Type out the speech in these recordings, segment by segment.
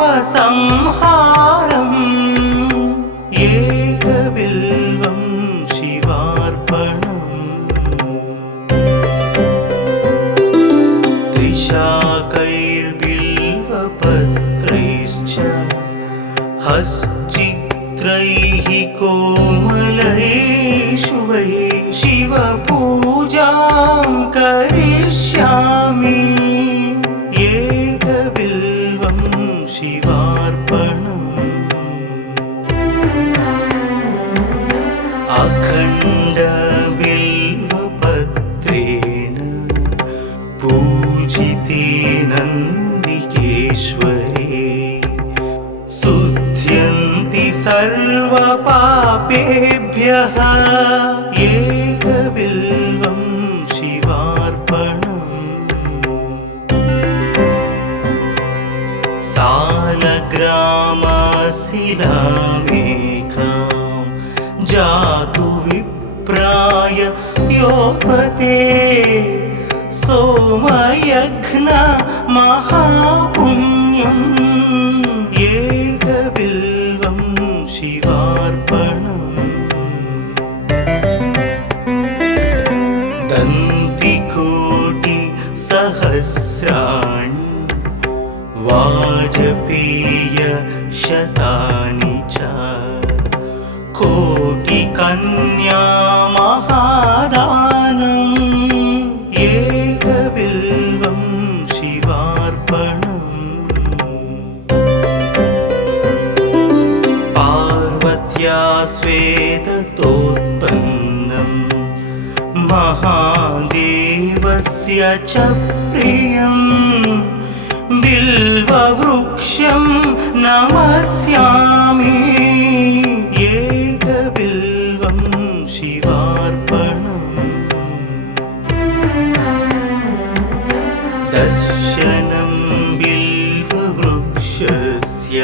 पापसंहारम् एकबिल्वं शिवार्पणम् त्रिशाकैर्बिल्वपत्रैश्च हश्चित्रैः कोमलैः शुभैः शिवपूजां करिष्यामि एकबिल्वं शिवार्पणम् अखण्डबिल्वपत्रेण पूजिते नन्दिकेश्वरे शुध्यन्ति सर्वपापेभ्यः एकबिल्वं शिवार्पणम् सालग्रामशिलामेकां जातु विप्राय योपते सोमयज्ञ महापुण्यम् एकबिल्वं शिवार्पणम् दन्तिकोटिसहस्राणि वाजपेयशतानि च कोटिकन्या महादानम् एकबिल्वं शिवार्पणम् पार्वत्या स्वेदतोत्पन्नं महादेवस्य च प्रियम् बिल्ववृक्षं नमस्यामि एकबिल्वं शिवार्पणम् दर्शनं बिल्ववृक्षस्य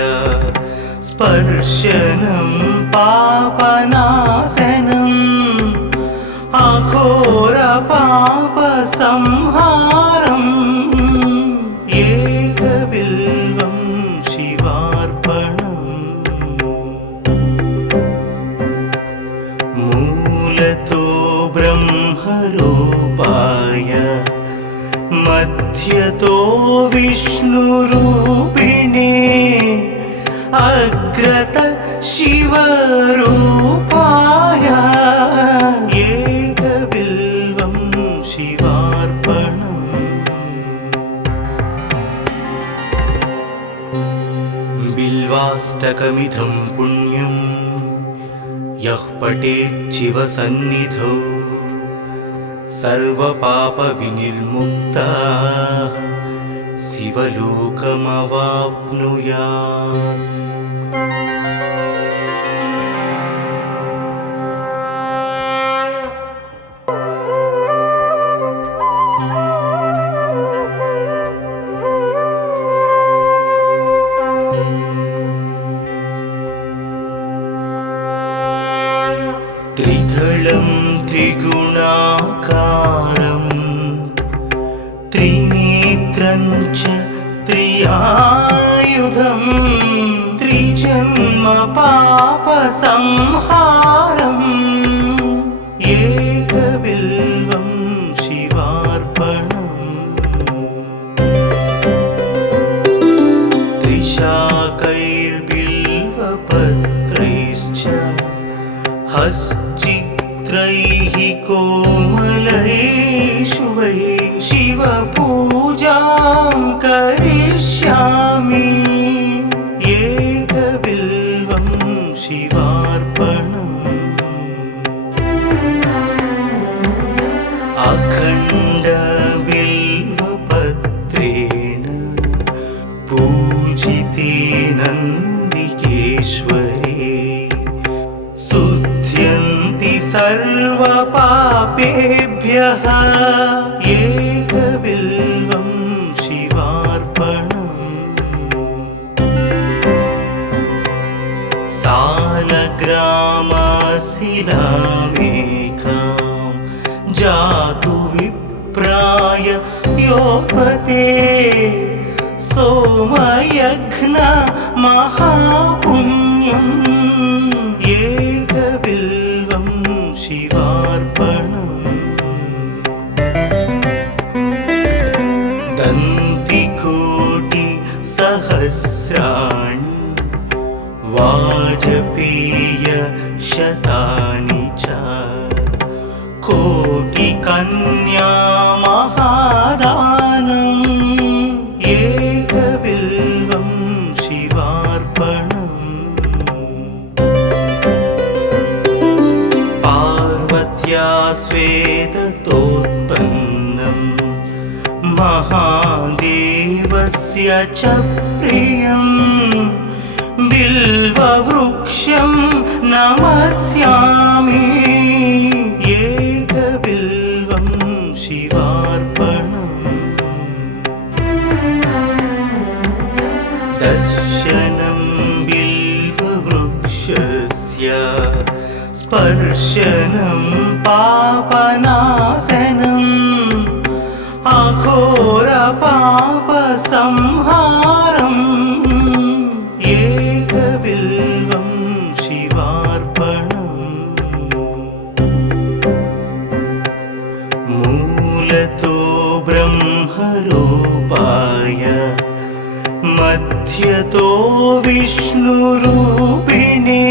स्पर्शनं पापनाशनम् अघोरपापसंहारम् एकबिल्वं शिवार्पणम् मूलतो ब्रह्मरूपाय मध्यतो विष्णुरूपिणे अग्रत शिवरूपाय एकबिल्वं शिवार्पणम् बिल्वाष्टकमिदं पुण्यं यः पठेत् शिवसन्निधौ सर्वपापविनिर्मुक्तः शिवलोकमवाप्नुयात्। त्रिदलं त्रिगुणाकारं त्रिनेत्रं च त्रियायुधं त्रिजन्म पापसंहारम् एकबिल्वं शिवार्पणम् त्रिशाकैर्बिल्वपत्रैश्च हश्चित्रैः कोमलैः शुभैः शिवपूजां करिष्यामि एकबिल्वं शिवार्पणम् अखण्डबिल्वपत्रेण पूजिते नन्दिकेश्वरे शुध्यन्ति सर्वपापेभ्यः एकबिल्वं शिवार्पणम् सालग्रामशिलामेकां जातु विप्राय योपते सोमयघ्न महापुण्यम् एकबिल्वं शिवार्पणम् दन्तिकोटि सहस्राणि वाजपेय शतानि च कोटिकन्या महादानम् एकबिल्वं शिवार्पणम् पार्वत्या स्वेदतोत्पन्नं महादेवस्य च प्रियम् बिल्ववृक्षं नमस्यामि एकबिल्वं शिवार्पणम् दर्शनं बिल्ववृक्षस्य स्पर्शनं पापनाशनम् अघोरपापसंहारम् एकबिल्वं शिवार्पणम् मूलतो ब्रह्मरूपाय मध्यतो विष्णुरूपिणे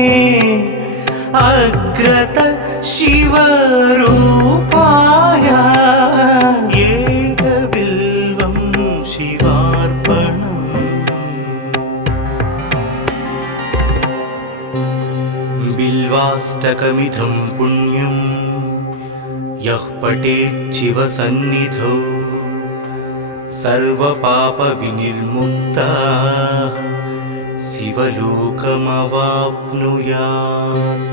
अग्रत शिवरूपाय एकबिल्वं शिवार्पणम् बिल्वाष्टकमिदं पुण्यं यः पठेत् शिवसन्निधौ सर्वपापविनिर्मुक्तः शिवलोकमवाप्नुयात्।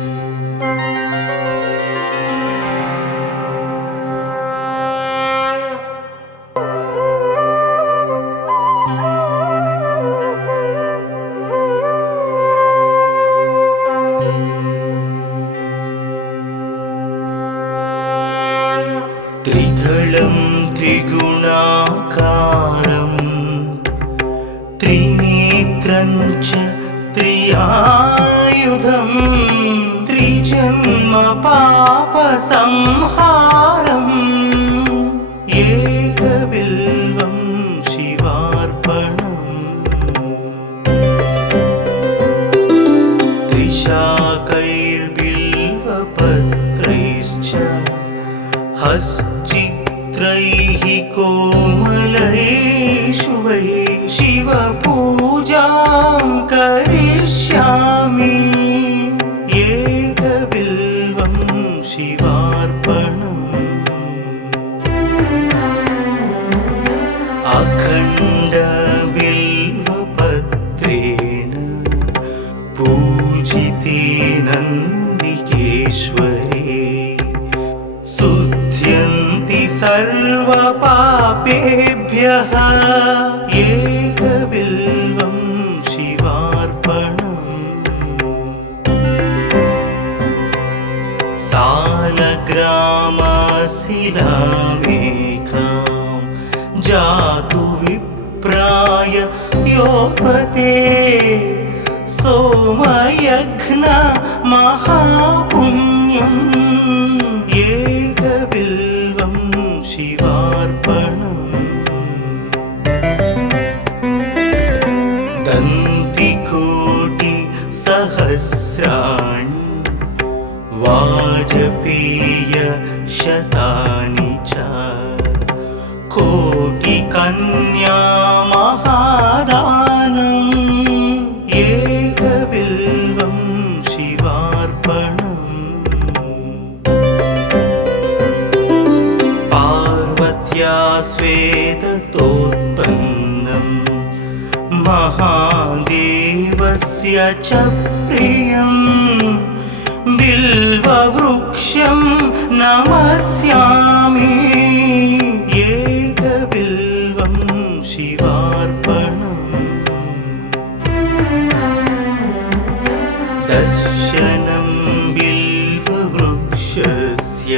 त्रिदलं त्रिगुणाकारं त्रिनेत्रं च त्रियायुधं त्रिजन्म पापसंहारम् एकबिल्वं शिवार्पणम् त्रिशाकैर्बिल्वपत्रैश्च हश्चित्रैः कोमलैः शुभैः शिवपूजां करिष्यामि एकबिल्वं शिवार्पणम् अखण्डबिल्वपत्रेण पूजिते नन्दिकेश्वरे शुद्ध्यन्ति सर्वपापेभ्यः एकबिल्वं शिवार्पणम् सालग्रामशिलामेकां जातु विप्राय योपते सोमयघ्न महापुण्यम् एकबिल्वं शिवार्पणम् दन्तिकोटि सहस्राणि वाजपेय शतानि च कोटिकन्या महादानम् एकबिल्वं शिवार्पणम् पार्वत्या स्वेदतोत्पन्नं महादेवस्य च प्रियम् बिल्ववृक्षं नमस्यामि एकबिल्वं शिवार्पणम् दर्शनं बिल्ववृक्षस्य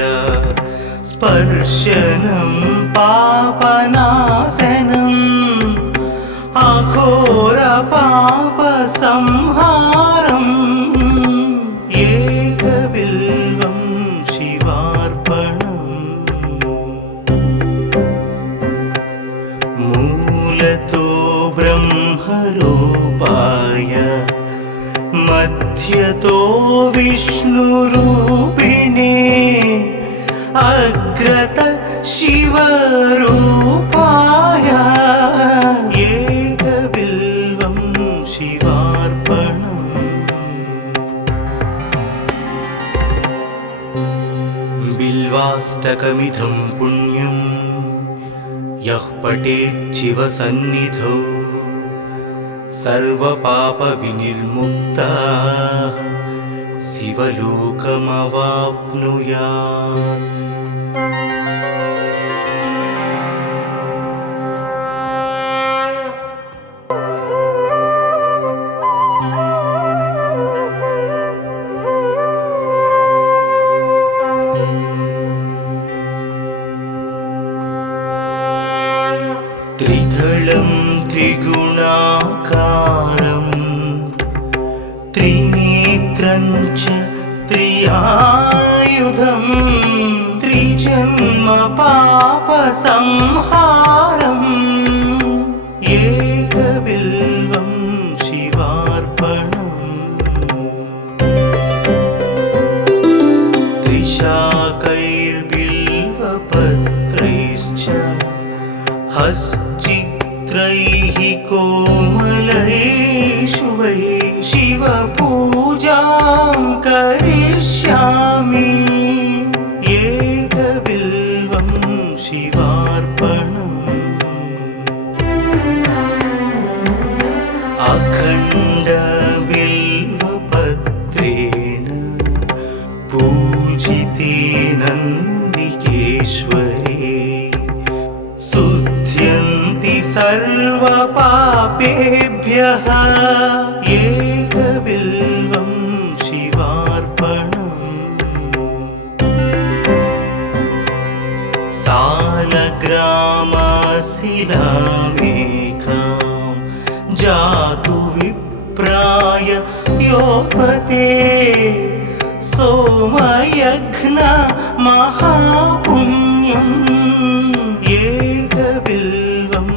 स्पर्शनं पापनाशनम् विष्णुरूपिणे अग्रत शिवरूपाय एकबिल्वं शिवार्पणम्। बिल्वाष्टकमिदं पुण्यं यः पठेत् शिवसन्निधौ सर्वपापविनिर्मुक्तः शिवलोकमवाप्नुयात्। त्रिदलं त्रिगुणाकारं त्रिनेत्रं च त्रियायुधं त्रिजन्म पापसंहारम् एकबिल्वं शिवार्पणम्। त्रिशाकैर्बिल्वपत्रैश्च हश्चित्रैः कोमलैः शुभैः शिवपूजां करिष्यामि एकबिल्वं शिवार्पणम्। अखण्डबिल्वपत्रेण पूजिते नन्दिकेश्वरे शुद्ध्यन्ति सर्वपापेभ्यः एकबिल्वं शिवार्पणम्। सालग्रामशिलामेकां जातु विप्राय योपते सोमयज्ञ महापुण्यम् एकबिल्वं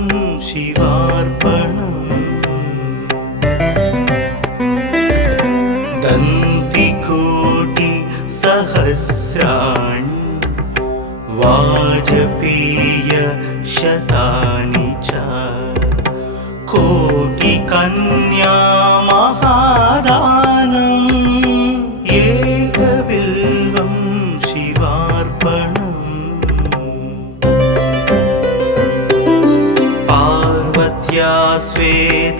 शिवार्पणम्। दन्तिकोटिसहस्राणि वाजपेयशतानि च कोटिकन्या महादानम् एकबिल्वं शिवार्पणम्। पार्वत्या स्वेदतोत्पन्नं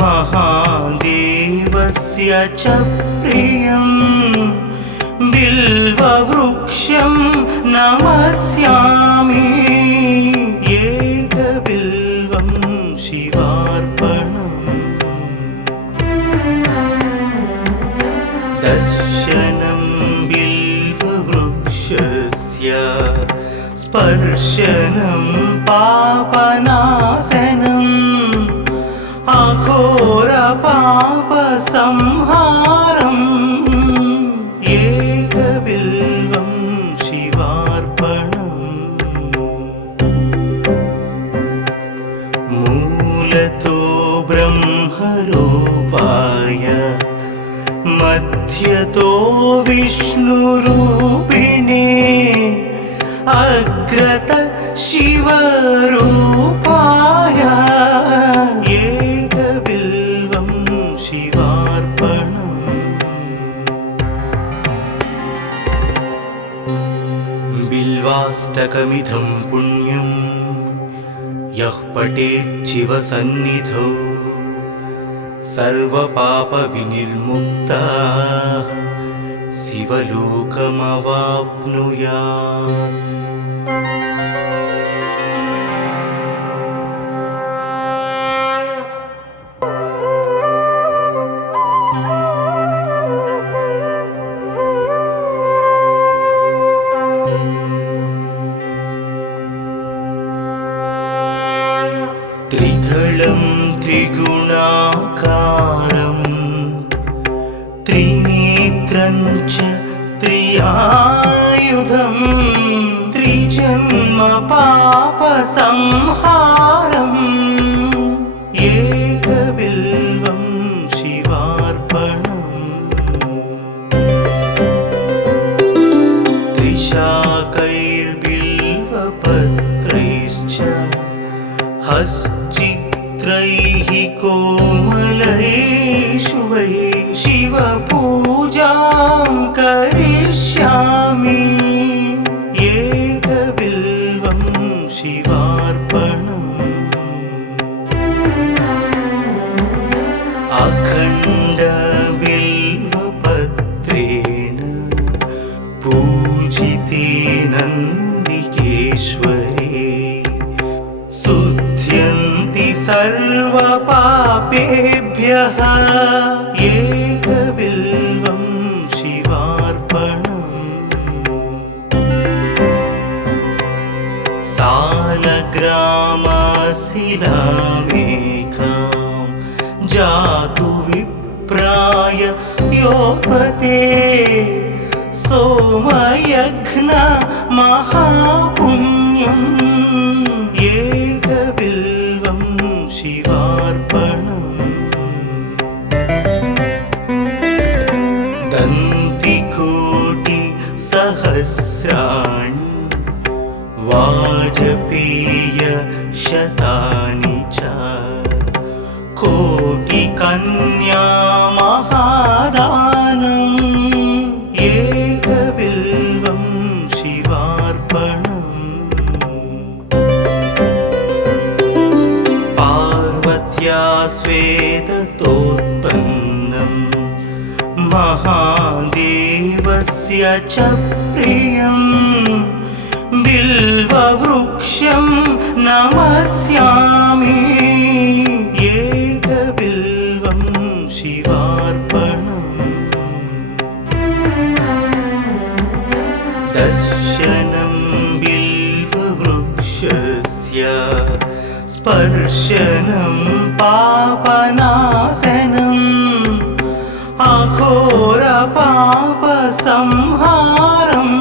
महादेवस्य च प्रियं बिल्ववृक्षं नमस्यामि एकबिल्वं शिवार्पणम्। दर्शनं बिल्ववृक्षस्य स्पर्शनं पापनाशनम् अघोरपापसंहारम् एकबिल्वं शिवार्पणम्। मूलतो ब्रह्मरूपाय मध्यतो विष्णुरूपिणे अग्रत शिवरूपाय एकबिल्वं शिवार्पणम्। बिल्वाष्टकमिदं पुण्यं यः पठेत् शिवसन्निधौ सर्वपापविनिर्मुक्तः शिवलोकमवाप्नुयात्। त्रिदलं त्रिगुणाकारं त्रिनेत्रं च त्रियायुधं त्रिजन्म पापसंहारम् एकबिल्वं शिवार्पणम्। हश्चित्रैः कोमलैः शुभैः शिवपूजां करिष्यामि एकबिल्वं शिवार्पणम् अखण्डबिल्वपत्रेण पूजिते नन्दिकेश्वरे शुध्यन्ति सर्वपापेभ्यः एकबिल्वं शिवार्पणम् सालग्रामशिलामेकां जातु विप्राय योपते सोमयज्ञ महापुण्यम् एकबिल्वं शिवार्पणम् दन्तिकोटिसहस्राणि वाजपेयशतानि च कोटिकन्या महादानम् एकबिल्वं शिवार्पणम् पार्वत्या स्वेदतोत्पन्नं महादेवस्य च प्रियं बिल्ववृक्षं नमस्यामि एकबिल्वं शिवार्पणम् दर्शनं बिल्ववृक्षस्य स्पर्शनं पापनाशनम् अघोरपापसंहारम्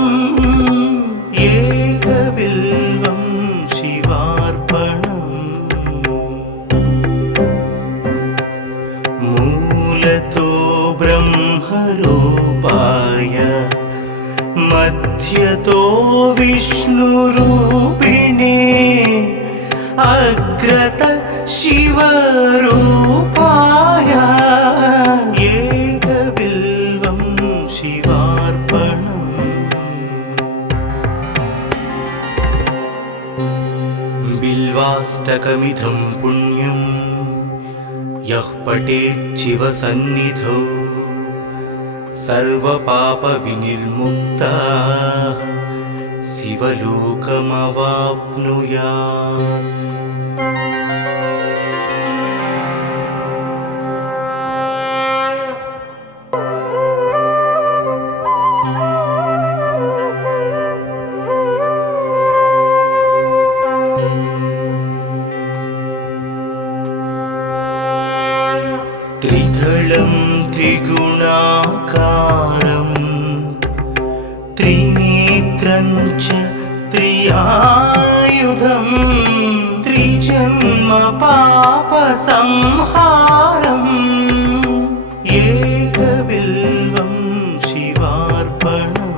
एकबिल्वं शिवार्पणम् मूलतो ब्रह्मरूपाय मध्यतो विष्णुरूपिणे अग्रत शिवरूपाय एकबिल्वं शिवार्पणम् बिल्वाष्टकमिदं पुण्यं यः पठेत् शिवसन्निधौ सर्वपापविनिर्मुक्तः शिवलोकमवाप्नुयात् त्रिदलं त्रिगुणाकारं त्रिनेत्रं च त्रियायुधं त्रिजन्म पापसंहारम् एकबिल्वं शिवार्पणम्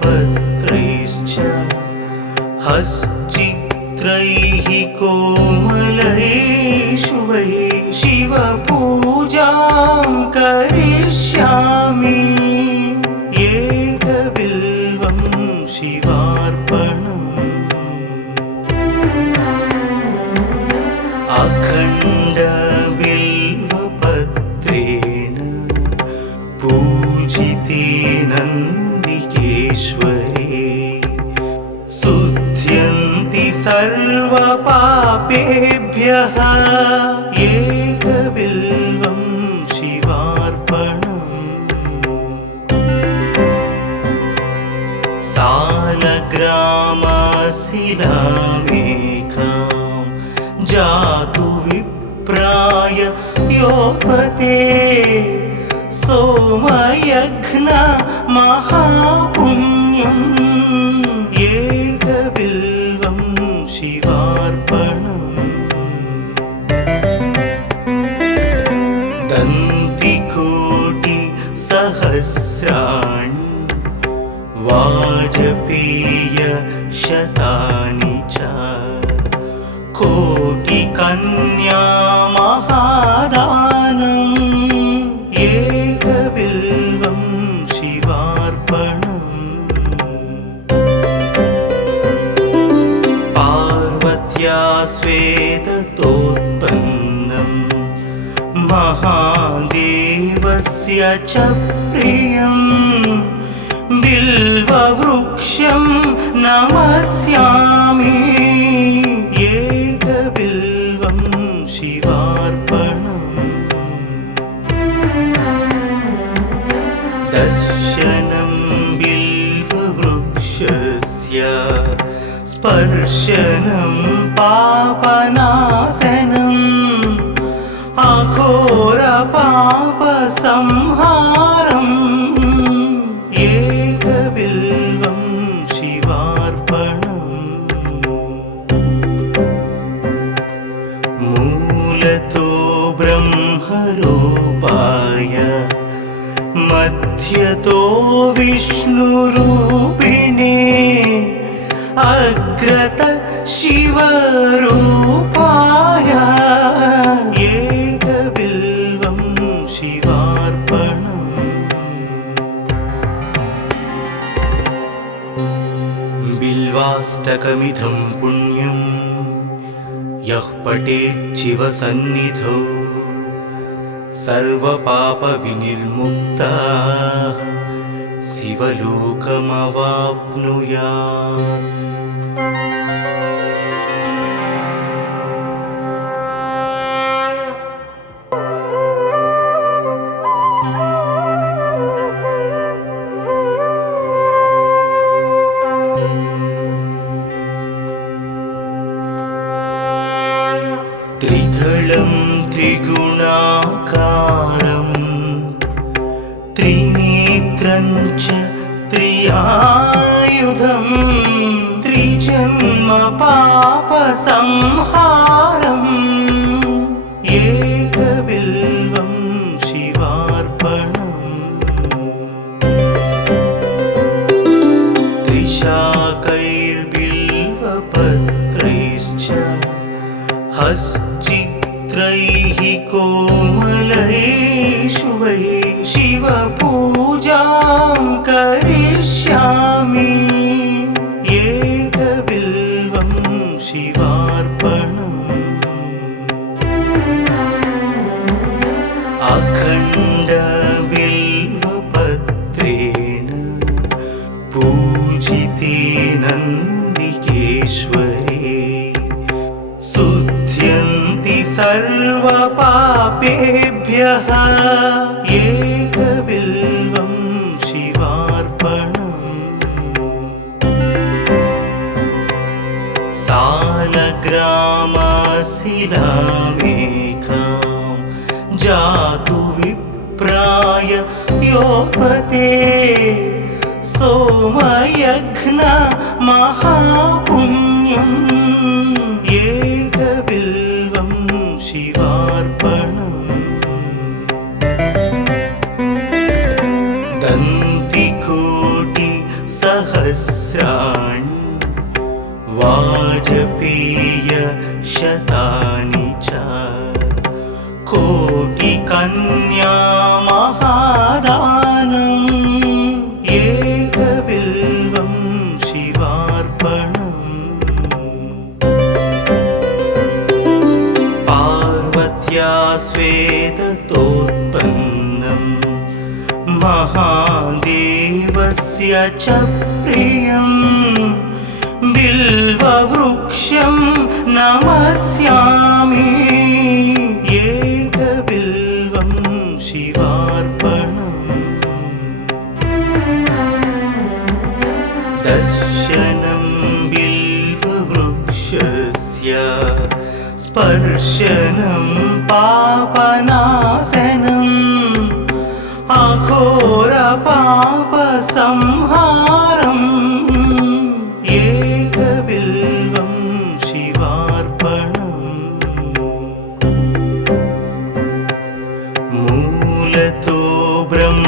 त्रिशाकैर्बिल्वपत्रैश्च हश्चित्रैः कोमलैः शुभैः शिवपूजां करिष्यामि एकबिल्वं शिवार्पणम् अखण्डबिल्वपत्रेण पूजिते नन्दिकेश्वरे शुध्यन्ति सर्वपापेभ्यः एकबिल्वं शिवार्पणम् सालग्रामशिलामेकां जातु विप्राय योपते सोमयज्ञ महापुण्यम् एकबिल्वं शिवार्पणम् दन्तिकोटिसहस्राणि वाजपेय शतानि च कोटिकन्या महादानम् एकबिल्वं शिवार्पणम् पार्वत्या स्वेदतोत्पन्नं महादेवस्य च प्रियम् बिल्ववृक्षं नमस्यामि एकबिल्वं शिवार्पणम् दर्शनं बिल्ववृक्षस्य स्पर्शनं पापनाशनम् अघोरपापसंहारम् एकबिल्वं शिवार्पणम् मूलतो ब्रह्मरूपाय मध्यतो विष्णुरूपिणे अग्रत शिवरूपाय एकबिल्वं शिवार्पणम् बिल्वाष्टकमिदं पुण्यं यः पठेत् शिवसन्निधौ सर्वपापविनिर्मुक्तः शिवलोकमवाप्नुयात्। त्रिदलं त्रिगुणाकारं त्रिनेत्रं च त्रियायुधं त्रिजन्म पापसंहारम् एकबिल्वं शिवार्पणम् त्रिशाकैर्बिल्वपत्रैश्च हश्चित्रैः कोमलैः शुभैः शिवपूजां करिष्यामि एकबिल्वं शिवार्पणम् अखण्डबिल्वपत्रेण पूजिते नन्दिकेश्वरे शुद्ध्यन्ति सर्वपापेभ्यः एकबिल्वं शिवार्पणम् सालग्रामशिलामेकां जातु विप्राय योपते सोमयज्ञ महापुण्यम् एकबिल्वं शिवार्पणम् दन्तिकोटिसहस्राणि वाजपेय शतानि च कोटिकन्या महादानम् एकबिल्वं शिवार्पणम् पार्वत्या स्वेदतोत्पन्नं महादेवस्य च प्रियम् बिल्ववृक्षं नमस्यामि एकबिल्वं शिवार्पणम् दर्शनं बिल्ववृक्षस्य स्पर्शनं पापनाशनम् अघोरपापसंहारम् एकबिल्वं शिवार्पणम् मूलतो ब्रह्मरूपाय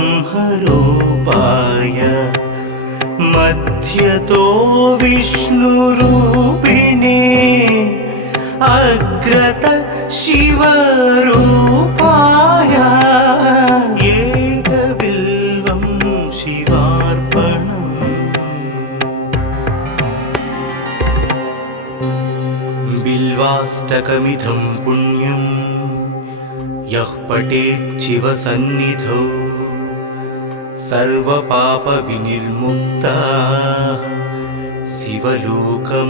मध्यतो विष्णुरूपिणे अग्रत शिवरूपाय एकबिल्वं शिवार्पणम्। बिल्वाष्टकमिदं पुण्यं यः पठेत् शिवसन्निधौ सर्वपापविनिर्मुक्तः शिवलोकमवाप्नुयात्।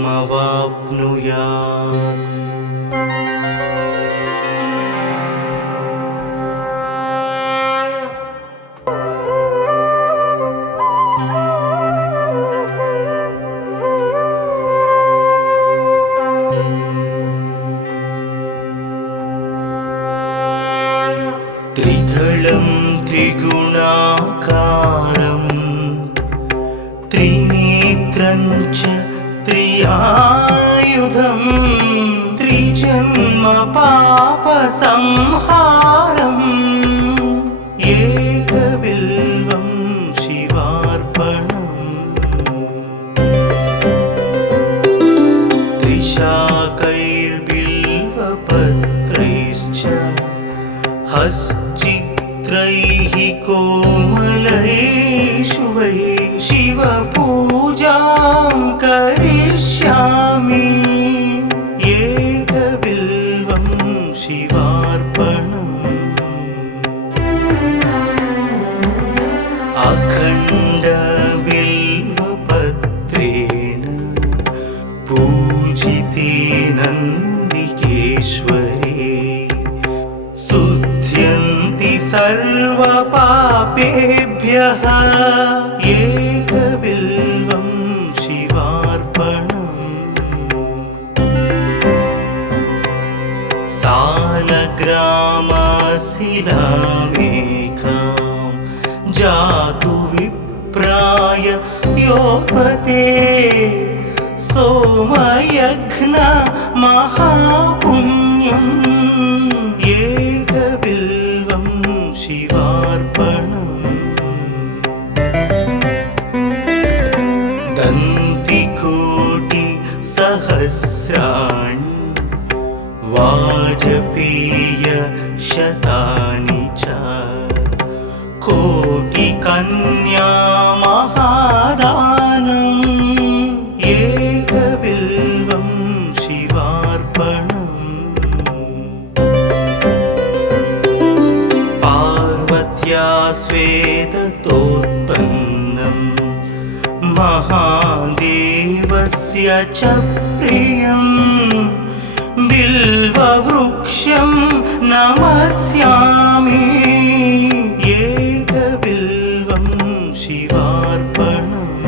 त्रिदलं त्रिगुणाकारं त्रिनेत्रं च त्रियायुधं त्रिजन्म पापसंहारम् एकबिल्वं शिवार्पणम्। त्रिशाकैर्बिल्वपत्रैश्च हश्चित्रैः कोमलैः शुभैः शिवपूजां करिष्यामि एकबिल्वं शिवार्पणम्। अखण्डबिल्वपत्रेण पूजिते नन्दिकेश्वरे शुद्ध्यन्ति सर्वपापेभ्यः एकबिल्वं शिवार्पणम्। सालग्रामशिलामेकां जातु विप्राय योपते सोमयज्ञ महापुण्यम् एकबिल्वं शिवार्पणम्। दन्तिकोटिसहस्राणि वाजपेयशतानि च कोटिकन्या महादानम् एकबिल्वं शिवार्पणम्। पार्वत्या स्वेदतोत्पन्नं महादेवस्य च प्रियं बिल्ववृक्षं नमस्यामि एकबिल्वं शिवार्पणम्।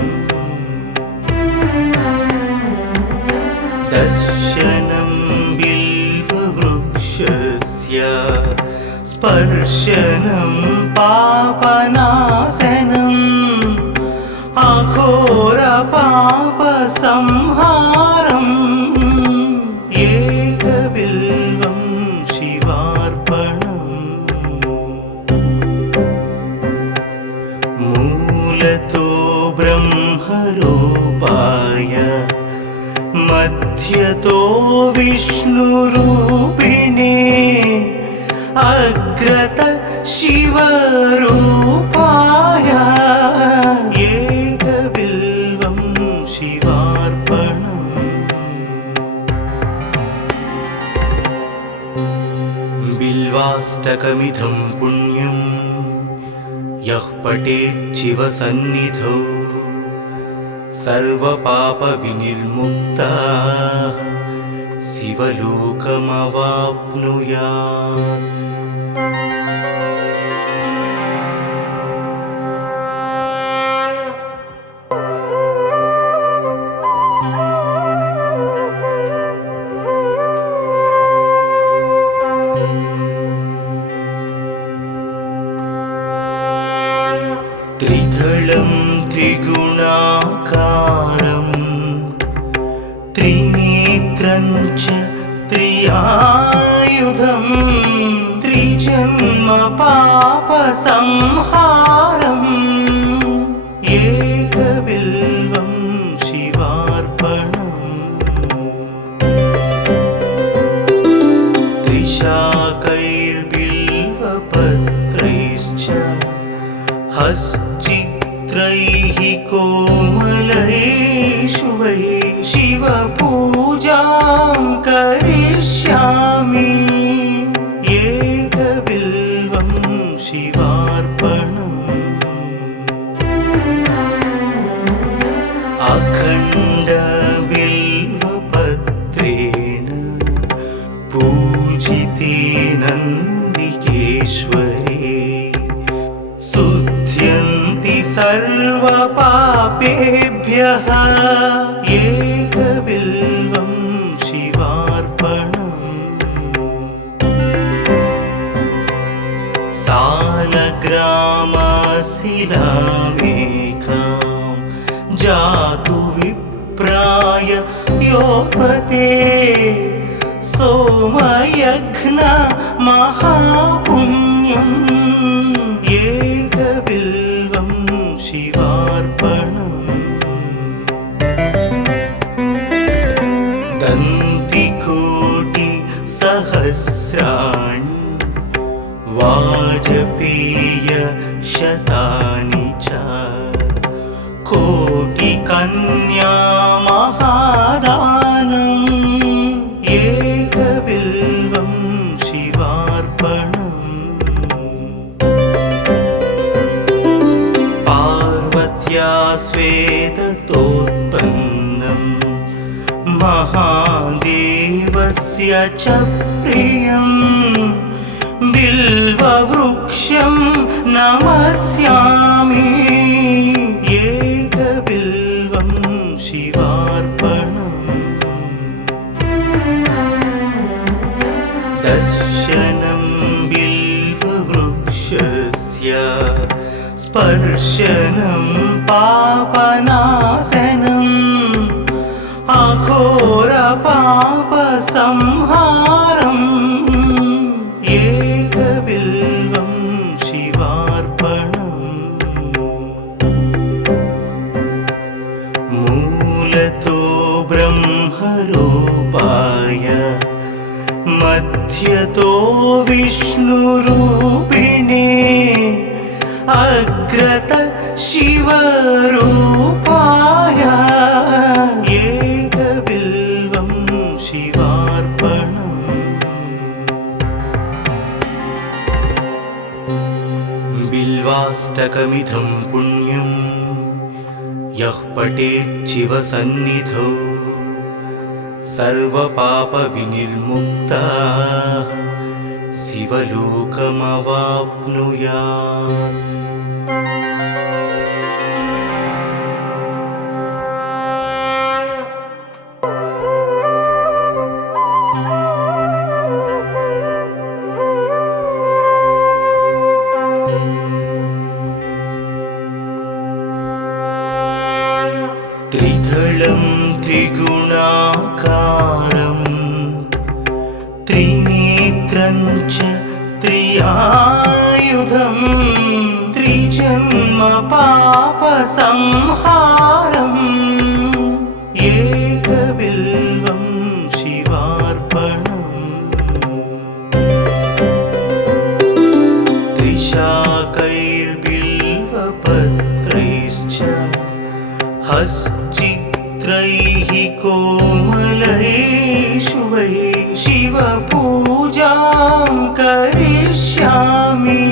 दर्शनं बिल्ववृक्षस्य स्पर्शनं पापनाशनम् अघोरपापसंहारम् एकबिल्वं शिवार्पणम्। मूलतो ब्रह्मरूपाय मध्यतो विष्णुरूपिणे अग्रत शिवरूपाय एकबिल्वं शिवार्पणम्। बिल्वाष्टकमिदं पुण्यं यः पठेत् शिवसन्निधौ सर्वपापविनिर्मुक्तः शिवलोकमवाप्नुयात्। त्रिदलं त्रिगुणाकारं त्रिनेत्रं च त्रियायुधं त्रिजन्म पापसंहारम् एकबिल्वं हश्चित्रैः कोमलैः शुभैः शिवपूजां करिष्यामि एकबिल्वं शिवार्पणम् अखण्डबिल्वपत्रेण पूजिते नन्दिकेश्वरे शुध्यन्ति सर्वपापेभ्यः एकबिल्वं शिवार्पणम् सालग्रामशिलामेकां जातु विप्राय योपते सोमयज्ञ महापुण्यम् एकबिल्वं शिवार्पणम् दन्तिकोटिसहस्राणि वाजपेयशतानि च कोटिकन्या महादानम् एकबिल्वं शिवार्पणम् पार्वत्या स्वेदतोत्पन्नं महादेवस्य च प्रियं बिल्ववृक्षं नमस्यामि एकबिल्वं शिवार्पणम् दर्शनं बिल्ववृक्षस्य स्पर्शनं पापनाशनम् अघोरपापसंहारम् एकबिल्वं शिवार्पणम् मूलतो ब्रह्मरूपाय मध्यतो विष्णुरूपिणे अग्रत शिवरूपाय एकबिल्वं शिवार्पणम् बिल्वाष्टकमिदं पुण्यं यः पठेत् शिवसन्निधौ सर्वपापविनिर्मुक्तः शिवलोकमवाप्नुयात्। त्रिदलं त्रिगुणाकारं त्रिनेत्रं च त्रियायुधं त्रिजन्म पापसंहारम् एकबिल्वं शिवार्पणम् त्रिशाकैर्बिल्वपत्रैश्च हश्चित्रैः कोमलैः शुभैः शिवपूजां करिष्यामि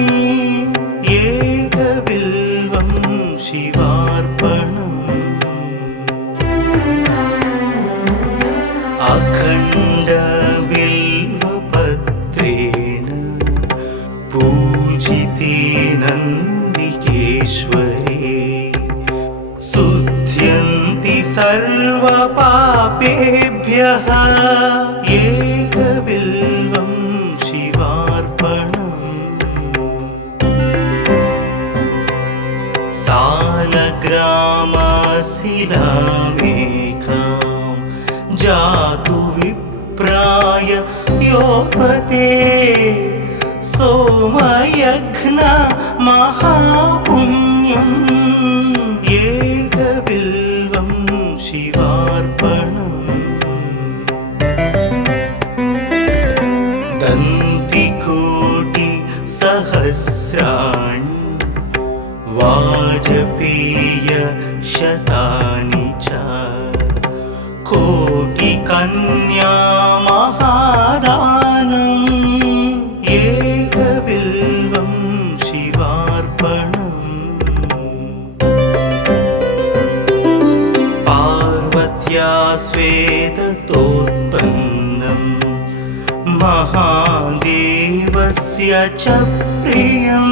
एकबिल्वं शिवार्पणम् अखण्डबिल्वपत्रेण पूजिते नन्दिकेश्वरे शुध्यन्ति सर्वपापेभ्यः एकबिल्वं शिवार्पणम् सालग्रामशिलामेकां जातु विप्राय योपते सोमयज्ञ महापुण्यम् एकबिल्वं शिवार्पणम् दन्तिकोटिसहस्राणि वाजपेय शतानि च कोटिकन्या महादानम् एकबिल्वं शिवार्पणम् पार्वत्या स्वेदतोत्पन्नम् महादेवस्य च प्रियम्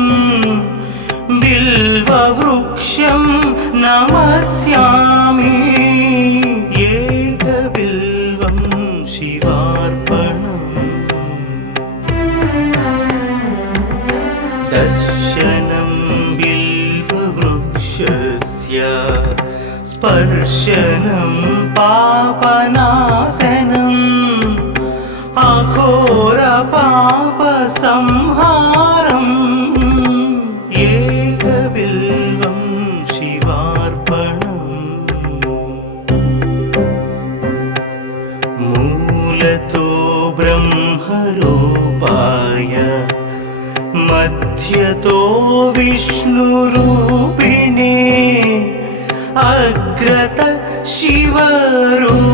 बिल्ववृक्षं नमस्यामि एकबिल्वं शिवार्पणम् दर्शनं बिल्ववृक्षस्य स्पर्शनं पापनाशनम् अघोरपापसंहारम् एकबिल्वं शिवार्पणम् मूलतो ब्रह्मरूपाय मध्यतो विष्णुरूपिणे अग्रत शिवरूपाय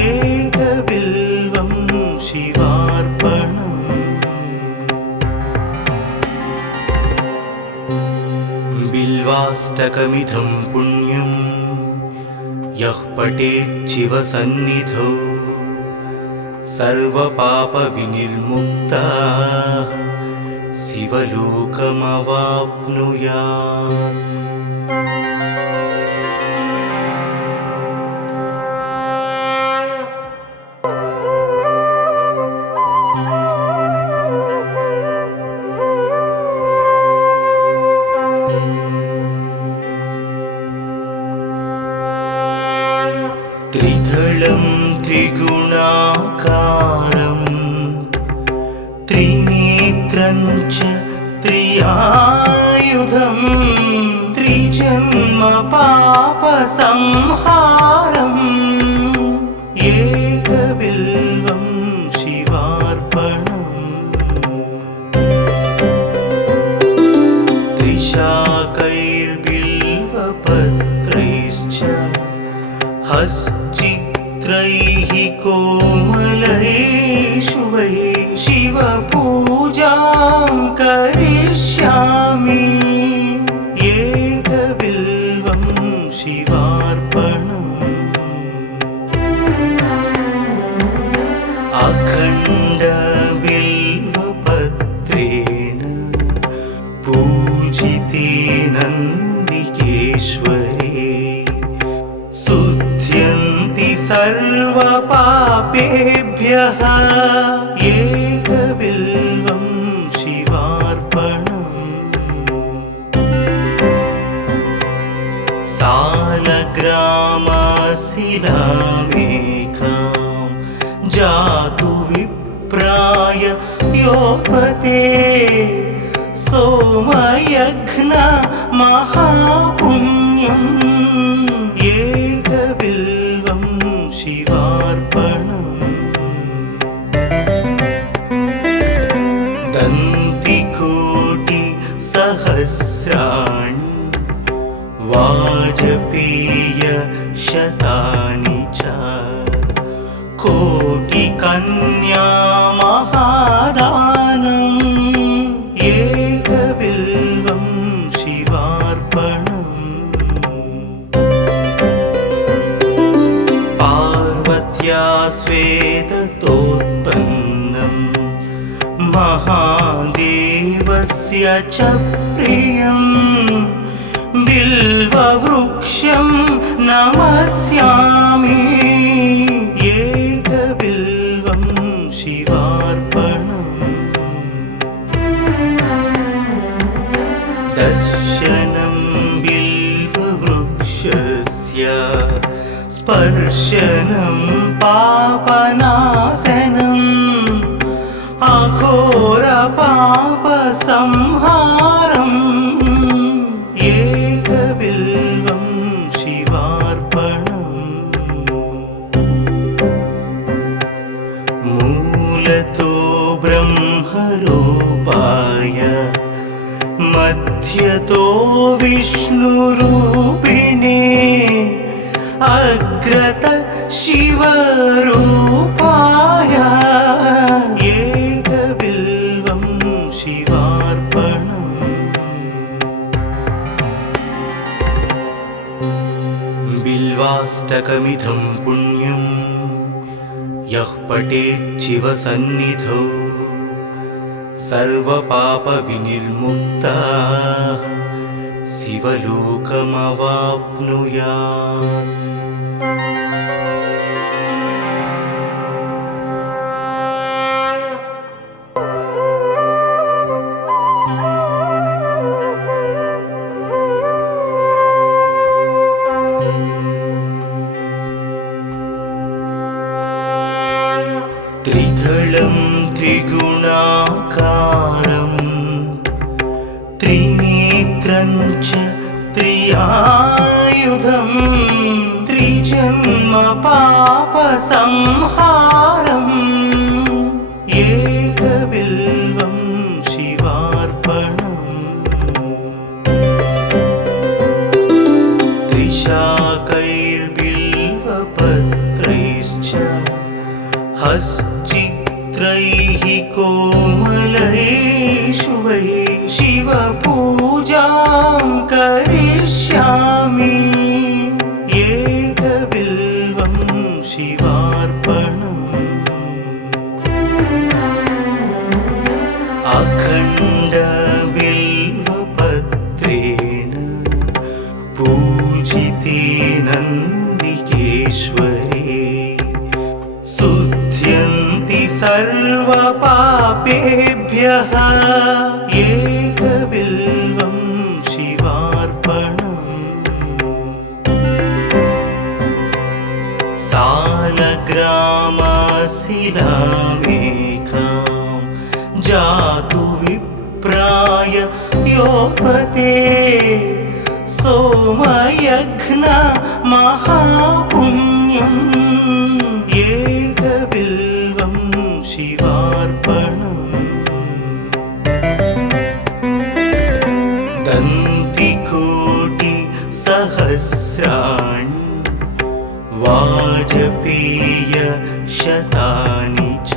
एकबिल्वं शिवार्पणम् बिल्वाष्टकमिदं पुण्यं यः पठेत् शिवसन्निधौ सर्वपापविनिर्मुक्तः शिवलोकमवाप्नुयात्। त्रिदलं त्रिगुणाकारं त्रिनेत्रं च त्रियायुधं त्रिजन्म पापसंहारम् एकबिल्वं शिवार्पणम् त्रिशाकैर्बिल्वपत्रैश्च हश्चित्रैः कोमलैः शुभैः शिवपूजां करिष्यामि एकबिल्वं शिवार्पणम् अखण्डबिल्वपत्रेण पूजिते नन्दिकेश्वरे शुध्यन्ति सर्वपापेभ्यः एकबिल्वं शिवार्पणम् सालग्रामशिलामेकां जातु विप्राय योपते सोमयज्ञ महापुण्यम् एकबिल्वं शिवार्पणम् दन्तिकोटिसहस्राणि वाजपेय शतानि च कोटिकन्या महादानम् एकबिल्वं शिवार्पणम् पार्वत्या स्वेदतोत्पन्नम् महादेवस्य च प्रियम् बिल्ववृक्षं नमस्यामि एकबिल्वं शिवार्पणम् दर्शनं बिल्ववृक्षस्य स्पर्शनं पापनाशनम् अघोरपापसंहारम् एकबिल्वं शिवार्पणम् मूलतो ब्रह्मरूपाय मध्यतो विष्णुरूपिणे अग्रत शिवरूपाय एकबिल्वं शिवार्पणम्। बिल्वाष्टकमिदं पुण्यं यः पठेत् शिवसन्निधौ सर्वपापविनिर्मुक्तः शिवलोकमवाप्नुयात्। त्रिदलं त्रिगुणाकारं त्रिनेत्रं च त्रियायुधं त्रिजन्म पापसंहारम् एकबिल्वं शिवार्पणम्। त्रिशाकैर्बिल्वपत्रैश्च हश्चित्रैः कोमलैः शुभैः शिवपूजां करिष्यामि एकबिल्वं शिवार्पणम्। अखण्डबिल्वपत्रेण पूजिते नन्दिकेश्वरे शुद्ध्यन्ति सर्वपापेभ्यः एकबिल्वं शिवार्पणम्। सालग्रामशिलामेकां जातु विप्राय योपते सोमयज्ञ महापुण्यम् एकबिल्वं शिवार्पणम्। दन्तिकोटिसहस्राणि वाजपेयशतानि च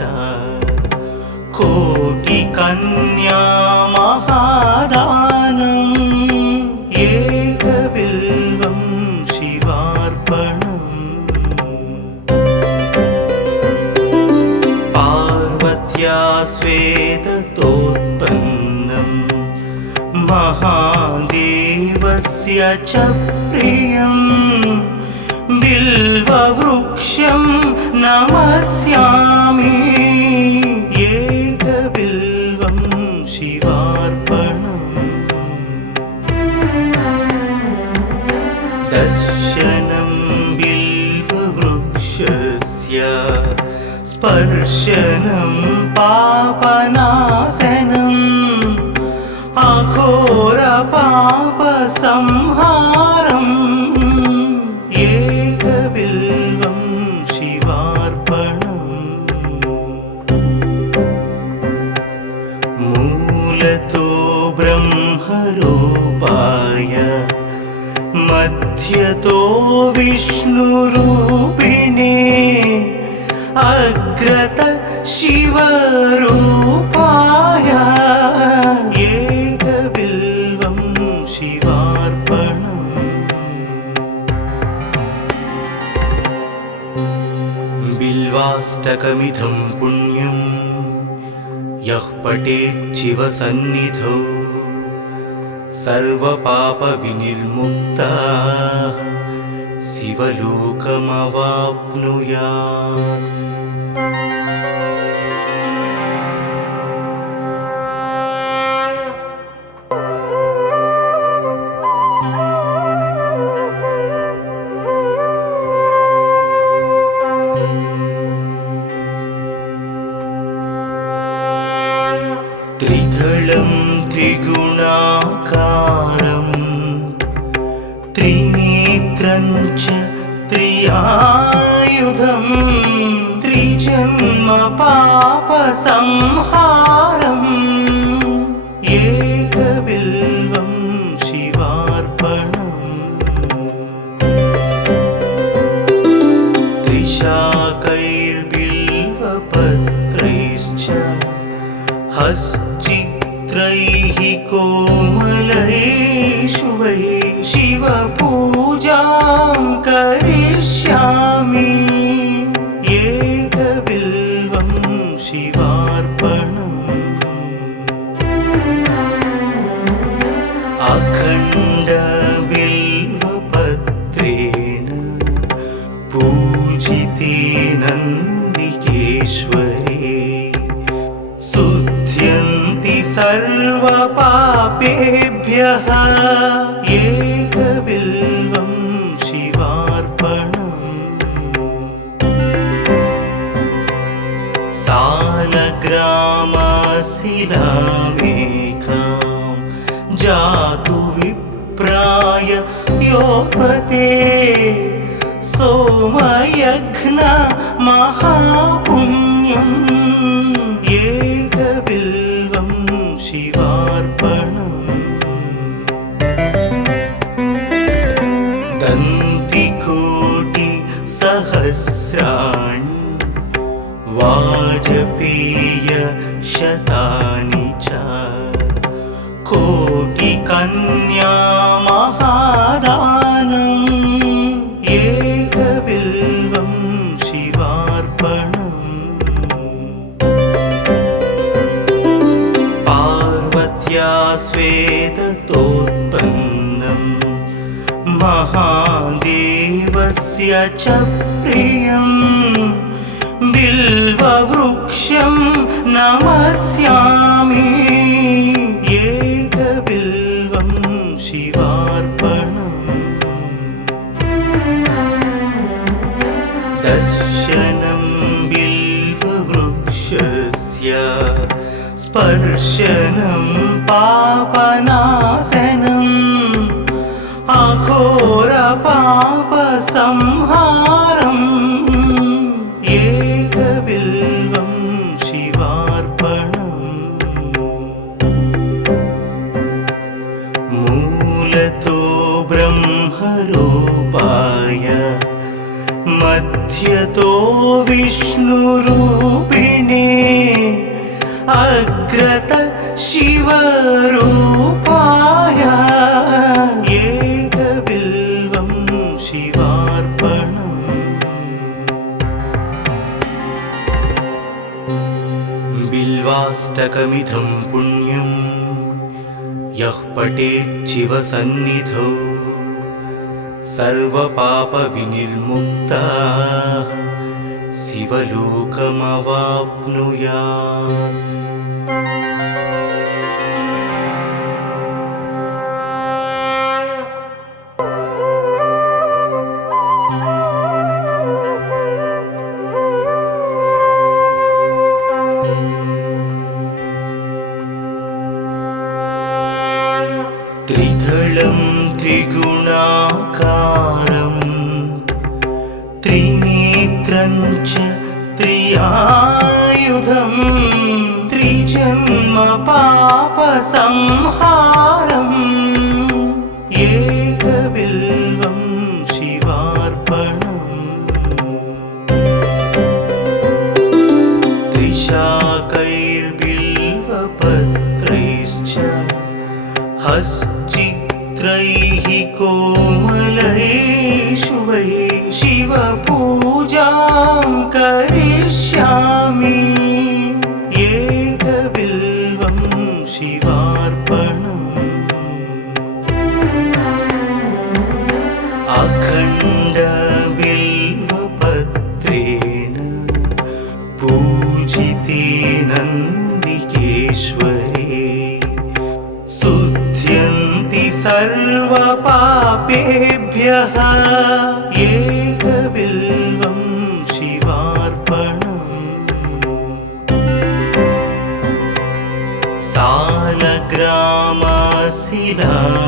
कोटिकन्या महादानम् एकबिल्वं शिवार्पणम्। पार्वत्या स्वेदतोत्पन्नं महादेवस्य च प्रियं बिल्ववृक्षं नमस्यामि एकबिल्वं शिवार्पणम्। दर्शनं बिल्ववृक्षस्य स्पर्शनं पापनाशनम् अघोरपापसंहारम् एकबिल्वं शिवार्पणम्। मूलतो ब्रह्मरूपाय मध्यतो विष्णुरूपिणे अग्रत शिवरूपाय एकबिल्वं शिवार्पणम्। बिल्वाष्टकमिदं पुण्यं यः पठेत् शिवसन्निधौ सर्वपापविनिर्मुक्तः शिवलोकमवाप्नुयात्। त्रिदलं त्रिगुणाकारं त्रिनेत्रं च त्रियायुधं त्रिजन्म पापसंहारम् एकबिल्वं शिवपूजां करिष्यामि एकबिल्वं शिवार्पणम् अखण्डबिल्वपत्रेण पूजिते नन्दिकेश्वरे शुध्यन्ति सर्वपापेभ्यः एकबिल्वं शिवार्पणम् सालग्रामशिलामेकां जातु विप्राय योपते सोमयज्ञ महापुण्यम् एकबिल्वं शिवार्पणम् दन्तिकोटिसहस्राणि वाजपेयशतानि च कोटिकन्या महादानम् एकबिल्वं शिवार्पणम् पार्वत्या स्वेदतोत्पन्नं महादेवस्य च प्रियं बिल्ववृक्षं नमस्यामि एकबिल्वं शिवार्पणम् दर्शनं बिल्ववृक्षस्य स्पर्शनं पापनाशनम् अघोरपापसंहारम् एकबिल्वं शिवार्पणम् मूलतो ब्रह्मरूपाय मध्यतो विष्णुरूपिणे अग्रत शिवरूपाय एकबिल्वं शिवार्पणम् बिल्वाष्टकमिदं पुण्यं यः पठेत् शिवसन्निधौ सर्वपापविनिर्मुक्तः शिवलोकमवाप्नुयात्। त्रिदलं त्रिगुणाकारं त्रिनेत्रं च त्रियायुधं त्रिजन्म पापसंहारम् एकबिल्वं शिवार्पणम् त्रिशाकैर्बिल्वपत्रैश्च हश्चित्रैः कोमलैः शुभैः शिवपूजां करिष्यामि एकबिल्वं शिवार्पणम् अखण्डबिल्वपत्रेण पूजिते नन्दिकेश्वरे शुध्यन्ति सर्वपापेभ्यः एकबिल्वं शिवार्पणम्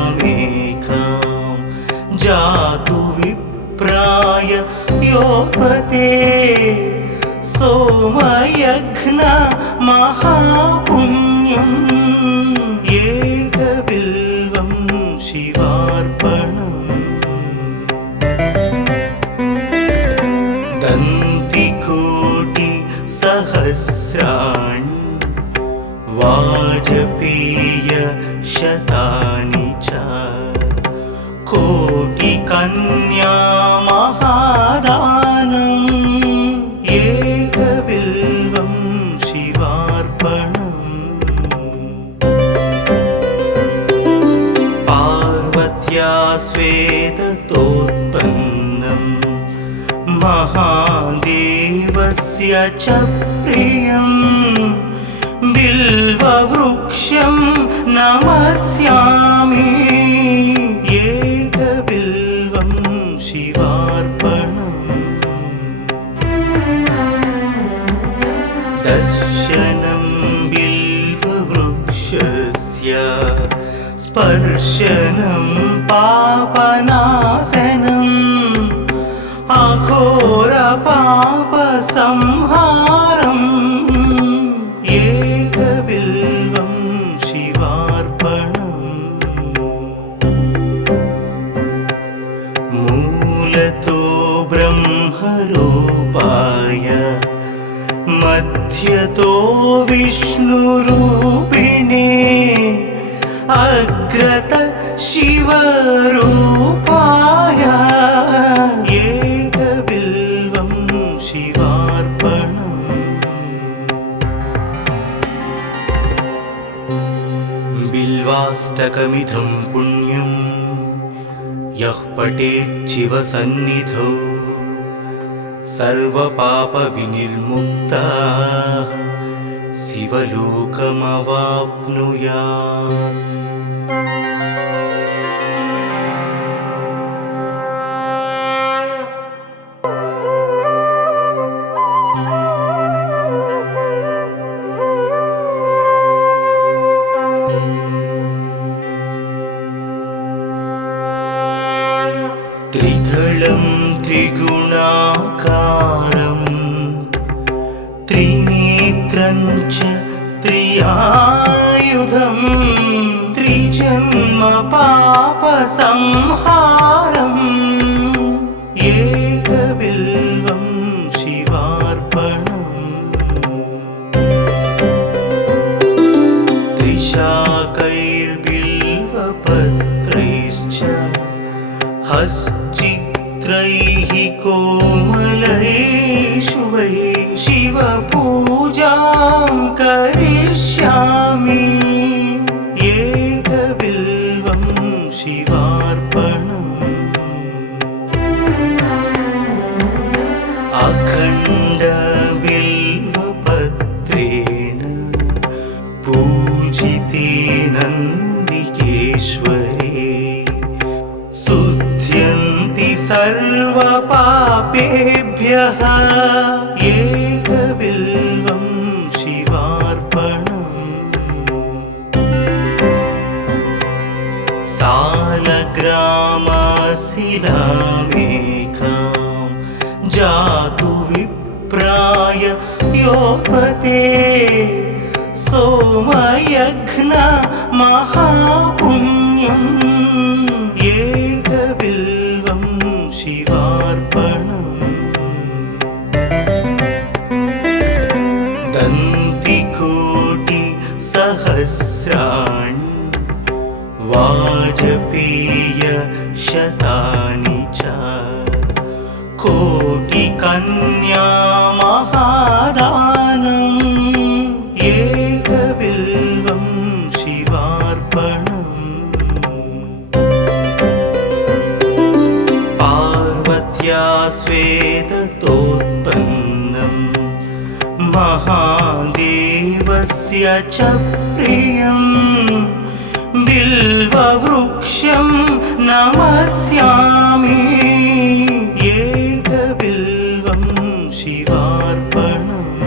सालग्रामशिलामेकां जातु विप्राय योपते सोमयज्ञ महापुण्यम् एकबिल्वं शिवार्पणम् दन्तिकोटिसहस्राणि वाजपेयशतानि च कन्या महादानम् एकबिल्वं शिवार्पणम् पार्वत्या स्वेदतोत्पन्नं महादेवस्य च प्रियम् बिल्ववृक्षं नमस्यामि एकबिल्वं शिवार्पणम् दर्शनं बिल्ववृक्षस्य स्पर्शनं पापनाशनम् अघोरपापसंहारम् एकबिल्वं शिवार्पणम् मूलतो ब्रह्मरूपाय मध्यतो विष्णुरूपिणे अग्रत शिवरूपाय एकबिल्वं शिवार्पणम् बिल्वाष्टकमिदं पुण्यं यः पठेत् शिवसन्निधौ सर्वपापविनिर्मुक्तः शिवलोकमवाप्नुयात्। त्रिदलं त्रिगुणाकारं त्रिनेत्रं च त्रियायुधं त्रिजन्म पापसंहारम् एकबिल्वं शिवार्पणम् त्रिशाकैर्बिल्वपत्रैश्च हश्चित्रैः कोमलैः शुभैः शिवपूजां करिष्यामि एकबिल्वं शिवार्पणम् अखण्डबिल्वपत्रेण पूजिते नन्दिकेश्वरे शुध्यन्ति सर्वपापेभ्यः एकबिल्वं शिवार्पणम् सालग्रामशिलामेकां जातु विप्राय योपते सोमयज्ञ महापुण्यम् एकबिल्वं शिवार्पणम् दन्तिकोटिसहस्राणि वाजपेयशतानि च कोटिकन्या महादानम् एकबिल्वं शिवार्पणम् पार्वत्या स्वेदतोत्पन्नं महादेवस्य च प्रियम् बिल्ववृक्षं नमस्यामि एकबिल्वं शिवार्पणम्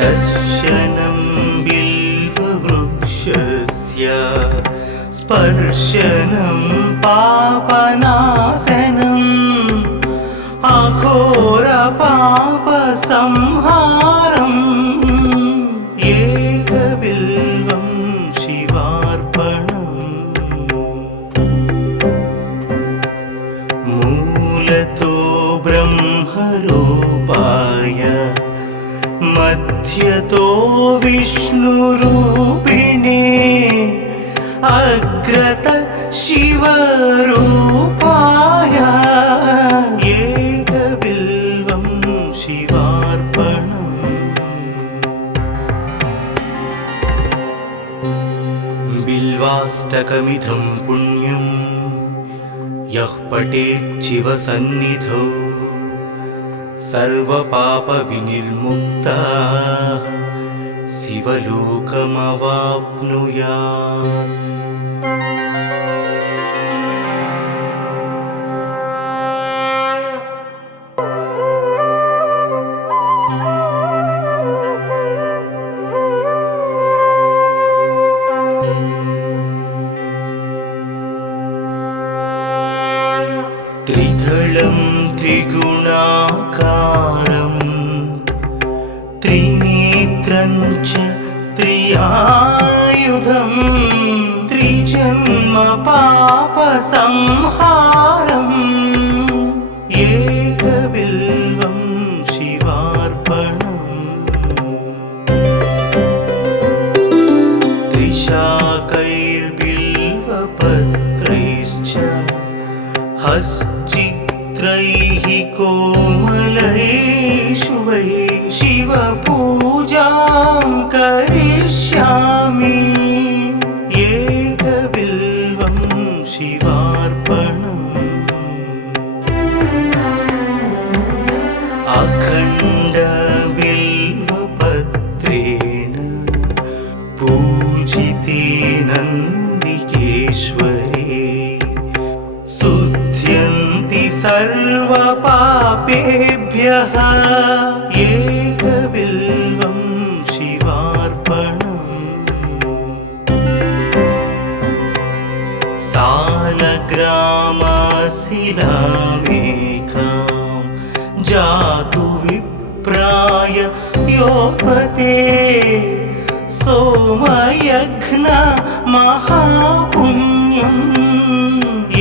दर्शनं बिल्ववृक्षस्य स्पर्शनं पापनाशनम् अघोरपापसंहारम् एकबिल्वं शिवार्पणम् मूलतो ब्रह्मरूपाय मध्यतो विष्णुरूपिणे अग्रत शिवरूपाय एकबिल्वं शिवार्पणम्। बिल्वाष्टकमिदं पुण्यं यः पठेत् शिवसन्निधौ सर्वपापविनिर्मुक्तः शिवलोकमवाप्नुयात्। त्रिदलं त्रिगुणाकारं त्रिनेत्रं च त्रियायुधं त्रिजन्म पापसंहारम् एकबिल्वं शिवार्पणम्। त्रिशाकैर्बिल्वपत्रैश्च हश्चित्रैः कोमलैः शुभैः शिवपूजां करिष्यामि एकबिल्वं शिवार्पणम्। अखण्डबिल्वपत्रेण पूजिते नन्दिकेश्वरे शुध्यन्ति सर्वपापेभ्यः एकबिल्वं शिवार्पणम्। सालग्रामशिलामेकां जातु विप्राय योपते सोमयज्ञ महापुण्यम्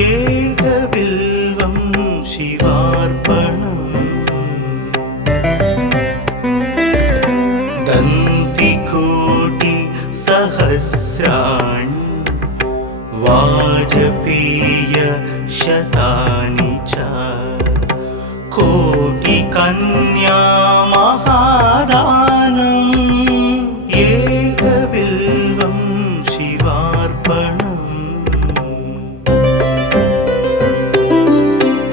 एकबिल्वं शिवार्पणम्। दन्तिकोटिसहस्राणि वाजपेयशतानि च कोटिकन्या महादानम् एकबिल्वं शिवार्पणम्।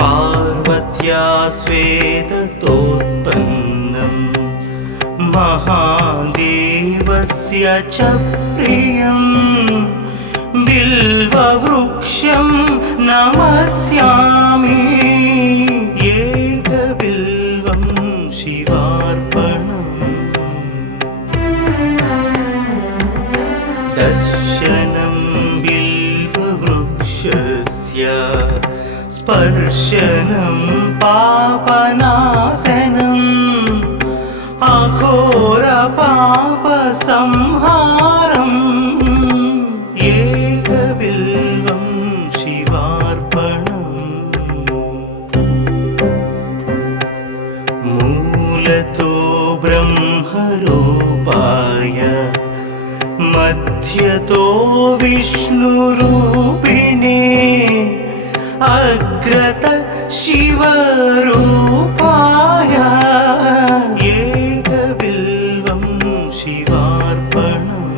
पार्वत्या स्वेदतोत्पन्नं महादेवस्य च प्रियं बिल्ववृक्षं नमस्यामि एकबिल्वं शिवार्पणम्। दर्शनं बिल्ववृक्षस्य स्पर्शनं पापनाशनम् अघोरपापसंहारम् एकबिल्वं शिवार्पणम्। मूलतो ब्रह्मरूपाय मध्यतो विष्णुरूपिणे अग्रत शिवरूपाय एकबिल्वं शिवार्पणम्।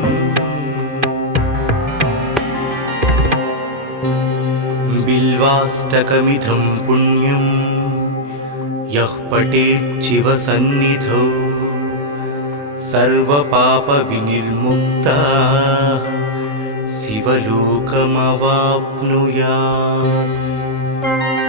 बिल्वाष्टकमिदं पुण्यं यः पठेत् शिवसन्निधौ सर्वपापविनिर्मुक्तः शिवलोकमवाप्नुयात्।